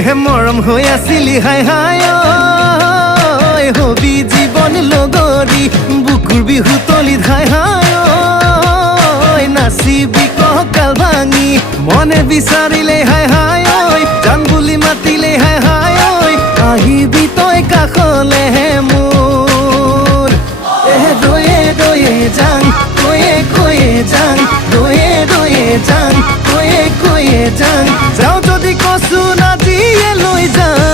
মৰম হৈ আছিলি হাই হাই ঐ হবি জীৱন লগৰী বুকুৰ বিহু তলিত হাই হাই ঐ নাচিবি কঁকাল ভাঙি মনে বিচাৰিলে হাই হাই ঐ জান বুলি মাতিলে হাই হাই ঐ আহিবি তই কাষলেহে মোৰ ৰয়ে ৰয়ে যাং কৈয়ে কৈয়ে যাং ৰয়ে ৰয়ে যাং কৈয়ে কৈয়ে যাং যাওঁ যদি কচু নাজিয়ে লৈ যাং